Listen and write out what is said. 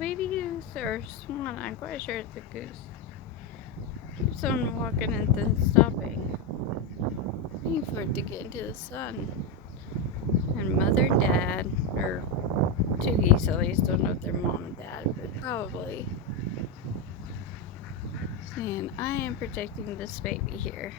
baby goose or swan. I'm quite sure it's a goose. Keeps on walking and then stopping, waiting for it to get into the sun. And mother and dad, or two geese at least, don't know if they're mom and dad, but probably, saying, I am protecting this baby here.